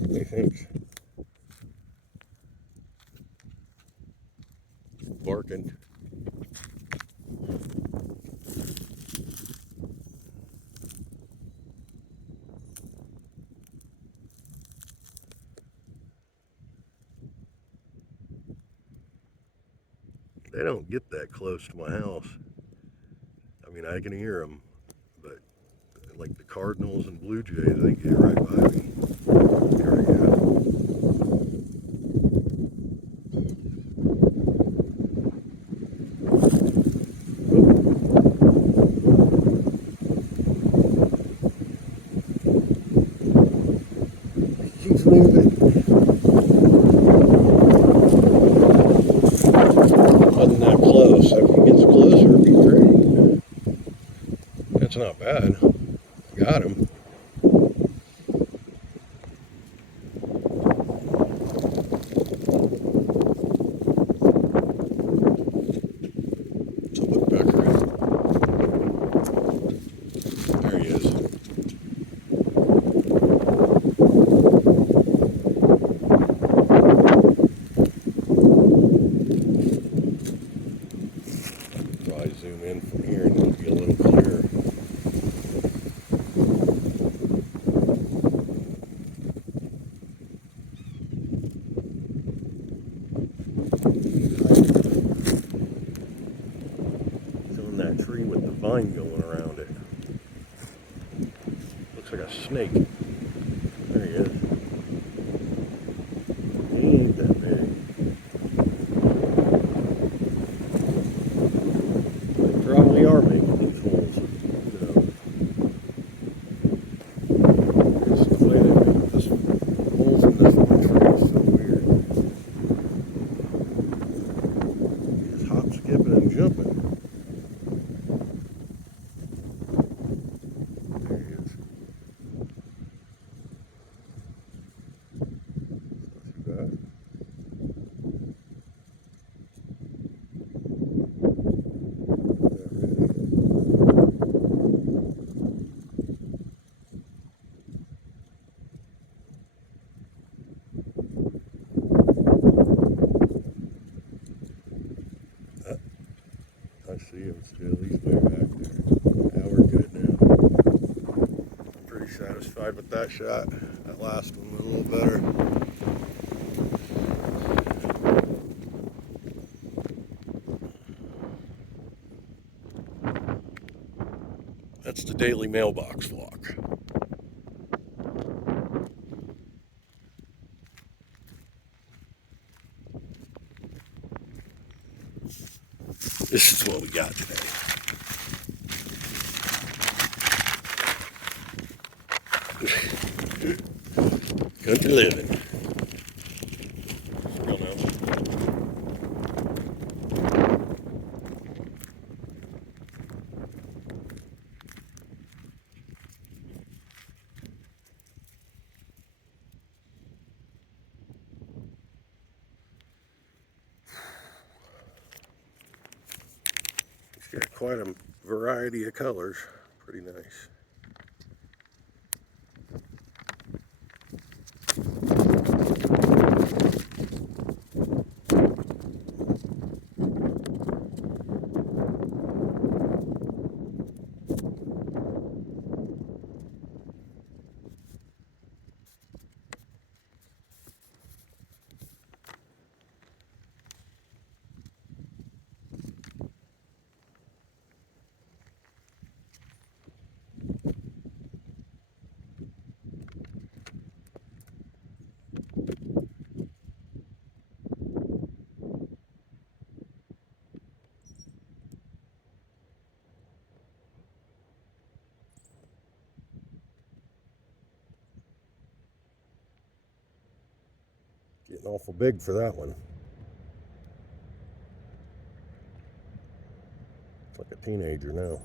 What do you think? Barking. They don't get that close to my house. I mean, I can hear them, but like the cardinals and blue jays, they get right by me. There we go. He keeps moving. Wasn't that close. If he gets closer, it'd be great. That's not bad. Got him. It's a woodpecker. There he is. Probably zoom in from here and it'll be a little clearer. That tree with the vine going around it. Looks like a snake. There he is. He ain't that big. They probably are making these holes. It's the way they make this holes in this one tree is so weird. He's hop, skipping, and jumping. There he is. Not too bad. I see him still. He's way back there. Now we're good now. I'm pretty satisfied with that shot. That last one was a little better. That's the daily mailbox flock. This is what we got today. Country living. Real nice. It's got quite a variety of colors. Pretty nice. Getting awful big for that one. It's like a teenager now.